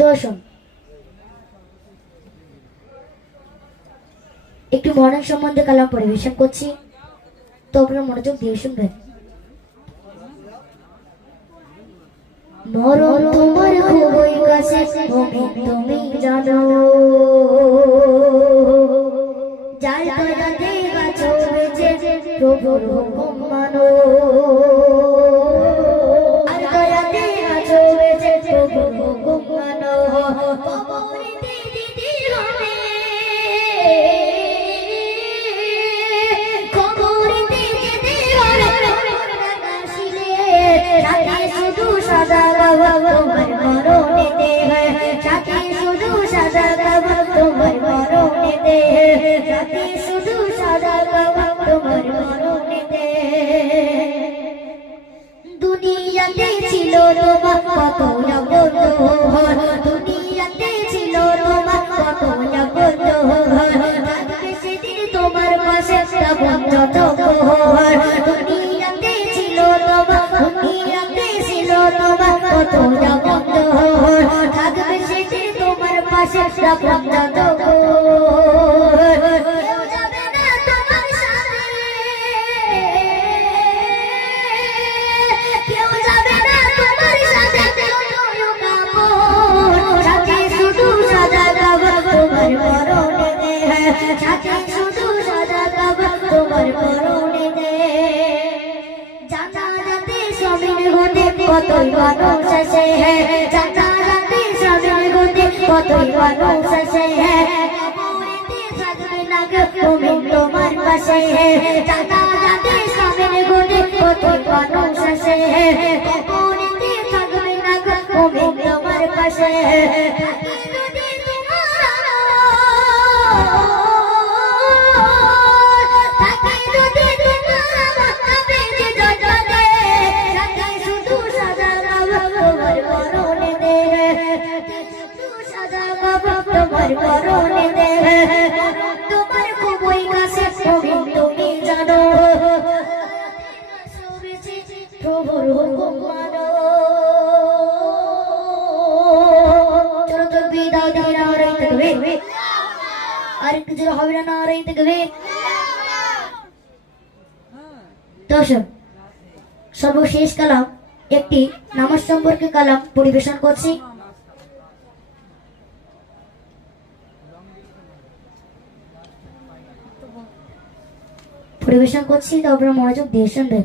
দর্শন একটু মরণ সম্বন্ধে কালাম পরিবেশন করছি, তো আপনারা মনোযোগ দিয়ে শুনবেন। মরণ তোমার খুবই কাছে, তুমি জানো, যার দয়াতে গাছো বেঁচে প্রভুর হুকুম মানো, আর দয়াতে গাছো বেঁচে প্রভুর হুকুম মানো। কবরেতে দিতে হবে, কবরেতে যেতে হবে, রাতে শুধু সাদা গাওয়া তোমার মরণেতে, রাতে শুধু সাদা গাওয়া তোমার মরণেতে, রাতে শুধু সাদা গাওয়া তোমার মরণেতে। দুনিয়াতে ছিল তোমার কত আপন, দুনিয়াতে ছিল তোমার কত আপন, থাকবে সেদিন তোমার পাশে শ্রাবণ যত ঘর। দুনিয়াতে ছিল তোমার, দুনিয়াতে ছিল তোমার কত আপন, থাকবে সেদিন তোমার পাশে শ্রাবণ যত ঘর। কেউ যাবে না তোমার সাথে, কেউ যাবে না তোমার সাথে, সাথে শুধু সাদা গাওয়া তোমার মরণেতে, সাথে শুধু সাদা গাওয়া তোমার মরণেতে। জানাজাতে স্বামীর ঘটে কতই মানুষ আসে, জানাজাতে স্বামীর ঘটে কতই মানুষ আসে, কবরেতে থাকবে না তুমি তোমার পাশে, জানাজাতে স্বামীর ঘটে কতই মানুষ আসে, কবরেতে থাকবে না তুমি তোমার পাশে। তোমার খুবই কাছে তুমি জানো, প্রভুর হুকুম মানো। চলো তো বিদায় দিয়ে নারাই থাকবে, আর একটু জোরে হবে না নারাই থাকবে। দর্শক, সর্বশেষ কালাম একটি নামাজ সম্পর্কে কালাম পরিবেশন করছি। পরিবেশন করছি, তো আপনারা মনোযোগ দিয়ে শুনবেন।